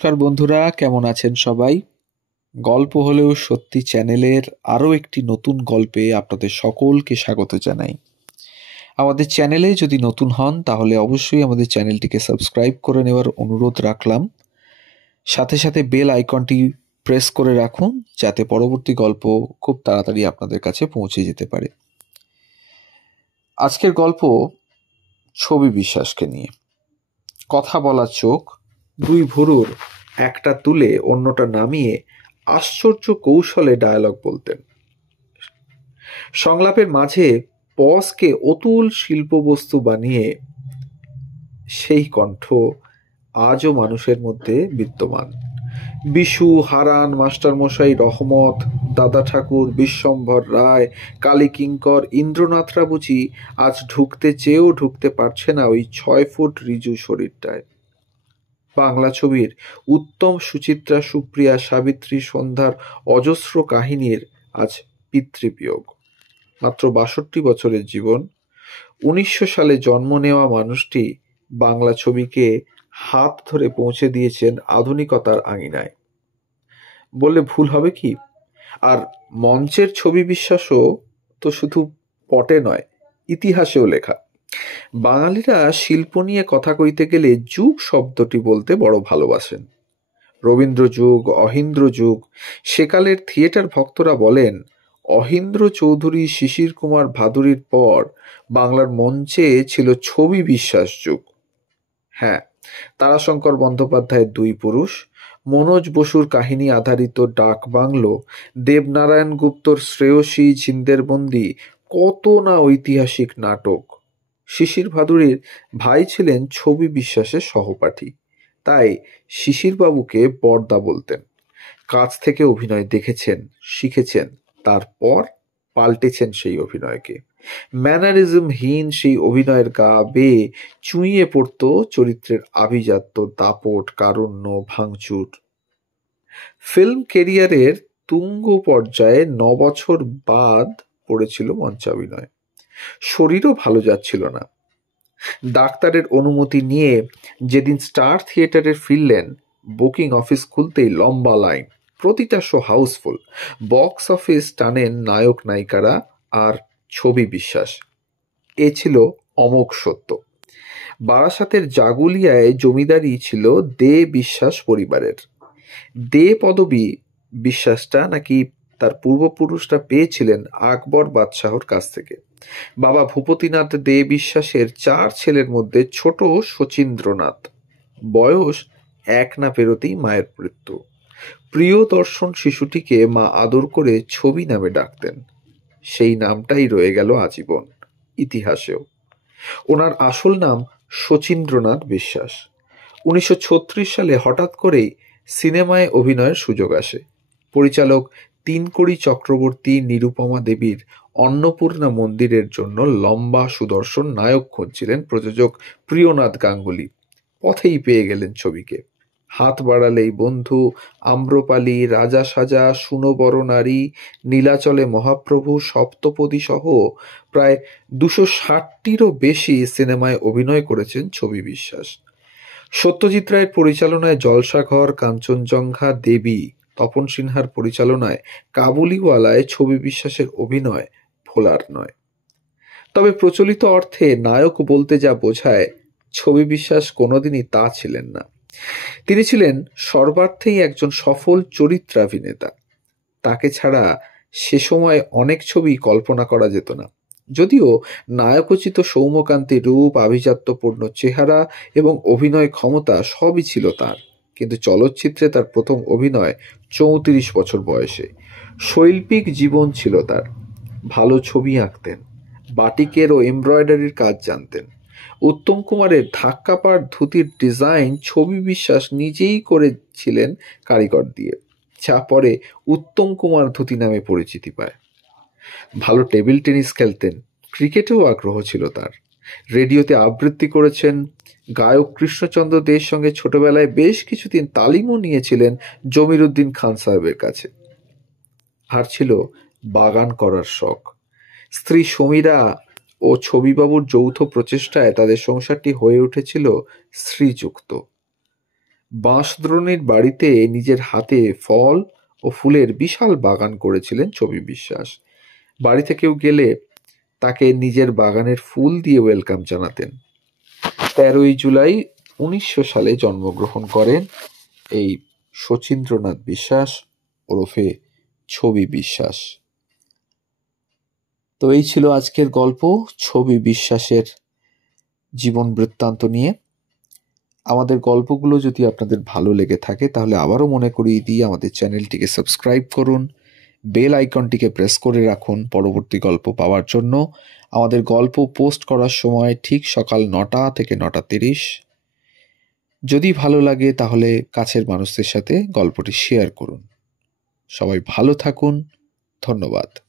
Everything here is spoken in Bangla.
নমস্কার বন্ধুরা, কেমন আছেন সবাই? গল্প হলেও সত্যি চ্যানেলের আরও একটি নতুন গল্পে আপনাদের সকলকে স্বাগত জানাই। আমাদের চ্যানেলে যদি নতুন হন তাহলে অবশ্যই আমাদের চ্যানেলটিকে সাবস্ক্রাইব করে নেওয়ার অনুরোধ রাখলাম। সাথে সাথে বেল আইকনটি প্রেস করে রাখুন যাতে পরবর্তী গল্প খুব তাড়াতাড়ি আপনাদের কাছে পৌঁছে যেতে পারে। আজকের গল্প ছবি বিশ্বাসকে নিয়ে। কথা বলার চোখ, দুই ভুরুর একটা তুলে অন্যটা নামিয়ে আশ্চর্য কৌশলে ডায়ালগ বলতেন। সংলাপের মাঝে পজকে অতুল শিল্পবস্তু বানিয়ে সেই কণ্ঠ আজও মানুষের মধ্যে বিদ্যমান। বিশু, হারান, মাস্টারমশাই রহমত, দাদা ঠাকুর, বিশ্বম্ভর রায়, কালী কিঙ্কর, ইন্দ্রনাথরা বুঝি আজ ঢুকতে চেয়েও ঢুকতে পারছে না ওই 6 ফুট রিজু শরীরটায়। বাংলা ছবির উত্তম সুচিত্রা, সুপ্রিয়া, সাবিত্রী, সন্ধ্যার অজস্র কাহিনীর আজ পিতৃবিয়োগ। মাত্র 62 বছরের জীবন। 1900 সালে জন্ম নেওয়া মানুষটি বাংলা ছবিকে হাত ধরে পৌঁছে দিয়েছেন আধুনিকতার আঙিনায়। বললে ভুল হবে কি? আর মঞ্চের ছবি বিশ্বাসও তো শুধু পটে নয়, ইতিহাসেও লেখা। বাঙালিরা শিল্প নিয়ে কথা কইতে গেলে যুগ শব্দটি বলতে বড় ভালোবাসেন। রবীন্দ্র যুগ, অহিন্দ্র যুগ। সেকালের থিয়েটার ভক্তরা বলেন, অহিন্দ্র চৌধুরী, শিশির কুমার ভাদুরীর পর বাংলার মঞ্চে ছিল ছবি বিশ্বাস যুগ। হ্যাঁ, তারাশঙ্কর বন্দ্যোপাধ্যায়ের দুই পুরুষ, মনোজ বসুর কাহিনী আধারিত ডাক বাংলো, দেবনারায়ণ গুপ্তর শ্রেয়সী, ঝিন্দেরবন্দি, কত না ঐতিহাসিক নাটক। শিশির ভাদুরীর ভাই ছিলেন ছবি বিশ্বাসের সহপাঠী, তাই শিশিরবাবুকে বড়দা বলতেন। কাছ থেকে অভিনয় দেখেছেন, শিখেছেন, তারপর পাল্টেছেন সেই অভিনয়কে। ম্যানারিজমহীন সেই অভিনয়ের গা বেয়ে চুঁইয়ে পড়ত চরিত্রের আভিজাত্য, দাপট, কারুণ্য, ভাঙচুর। ফিল্ম কেরিয়ারের তুঙ্গ পর্যায়ে 9 বছর বাদ পড়েছিল মঞ্চাভিনয়। শরীরও ভালো যাচ্ছিল না। ডাক্তারের অনুমতি নিয়ে যেদিন স্টার থিয়েটারে ফিরলেন, বুকিং অফিস খুলতেই লম্বা লাইন, প্রতিটা শো হাউসফুল। বক্স অফিস টানেন নায়ক নায়িকারা আর ছবি বিশ্বাস। এ ছিল অমোঘ সত্য। বারাসাতের জাগুলিয়ায় জমিদারি ছিল দে বিশ্বাস পরিবারের। দে পদবী বিশ্বাসটা নাকি তার পূর্বপুরুষরা পেয়েছিলেন আকবর বাদশাহর কাছ থেকে। বাবা ভূপতিনাথ দে বিশ্বাসের 4 ছেলের মধ্যে ছোট শচীন্দ্রনাথ। বয়স 1 না পেরোতেই মায়ের মৃত্যু। প্রিয় দর্শন শিশুটিকে মা আদর করে ছবি নামে ডাকতেন। সেই নামটাই রয়ে গেল আজীবন, ইতিহাসেও। ওনার আসল নাম শচীন্দ্রনাথ বিশ্বাস। 1936 সালে হঠাৎ করেই সিনেমায় অভিনয়ের সুযোগ আসে। পরিচালক তিনকড়ি চক্রবর্তী নিরুপমা দেবীর অন্নপূর্ণা মন্দিরের জন্য লম্বা সুদর্শন নায়ক খুঁজছিলেন প্রযোজক প্রিয়নাথ গাঙ্গুলি। পথেই পেয়ে গেলেন ছবিকে। হাত বাড়ালেই বন্ধু, আম্রপালি, রাজা সাজা, শুনো বড় নারী, নীলাচলে মহাপ্রভু, সপ্তপদী সহ প্রায় 260টিরও বেশি সিনেমায় অভিনয় করেছেন ছবি বিশ্বাস। সত্যজিৎ রায়ের পরিচালনায় জলসাঘর, কাঞ্চনজঙ্ঘা, দেবী, তপন সিনহার পরিচালনায় কাবুলিওয়ালায় ছবি বিশ্বাসের অভিনয় ভোলার নয়। তবে প্রচলিত অর্থে নায়ক বলতে যা বোঝায়, ছবি বিশ্বাস কোনোদিনই তা ছিলেন না। তিনি ছিলেন সর্বার্থেই একজন সফল চরিত্রাভিনেতা। তাকে ছাড়া সে সময় অনেক ছবি কল্পনা করা যেত না। যদিও নায়কোচিত সৌম্যকান্তি রূপ, আভিজাত্যপূর্ণ চেহারা এবং অভিনয় ক্ষমতা সবই ছিল তার, কিন্তু চলচ্চিত্রে তার প্রথম অভিনয় 34 বছর বয়সে। শৈল্পিক জীবন ছিল তার। ভালো ছবি আঁকতেন, বাটিকের ও এমব্রয়ডারির কাজ জানতেন। উত্তম কুমারের ধাক্কাপাড় ধুতির ডিজাইন ছবি বিশ্বাস নিজেই করেছিলেন কারিগর দিয়ে, যা পরে উত্তম কুমার ধুতি নামে পরিচিতি পায়। ভালো টেবিল টেনিস খেলতেন, ক্রিকেটেও আগ্রহ ছিল তার। রেডিওতে আবৃত্তি করেছেন। গায়ক কৃষ্ণচন্দ্র দের সঙ্গে ছোটবেলায় বেশ কিছুদিন তালিমও নিয়েছিলেন জমির উদ্দিন খান সাহেবের কাছে। আর ছিল বাগান করার শখ। স্ত্রী সমীরা ও ছবিবাবুর যৌথ প্রচেষ্টায় তাদের সংসারটি হয়ে উঠেছিল শ্রীযুক্ত। বাঁশদ্রোণীর বাড়িতে নিজের হাতে ফল ও ফুলের বিশাল বাগান করেছিলেন ছবি বিশ্বাস। বাড়িতে কেউ গেলে তাকে নিজের বাগানের ফুল দিয়ে ওয়েলকাম জানাতেন। 13ই জুলাই 1900 সালে জন্মগ্রহণ করেন এই শচীন্দ্রনাথ বিশ্বাস ওরফে ছবি বিশ্বাস। তো এই ছিল আজকের গল্প ছবি বিশ্বাসের জীবন বৃত্তান্ত নিয়ে। আমাদের গল্পগুলো যদি আপনাদের ভালো লেগে থাকে তাহলে আবারও মনে করিয়ে দিই, আমাদের চ্যানেলটিকে সাবস্ক্রাইব করুন, বেল আইকনটিকে প্রেস করে রাখুন পরবর্তী গল্প পাওয়ার জন্য। আমাদের গল্প পোস্ট করার সময় ঠিক সকাল 9টা থেকে 9টা 30। যদি ভালো লাগে তাহলে কাছের মানুষদের সাথে গল্পটি শেয়ার করুন। সবাই ভালো থাকুন, ধন্যবাদ।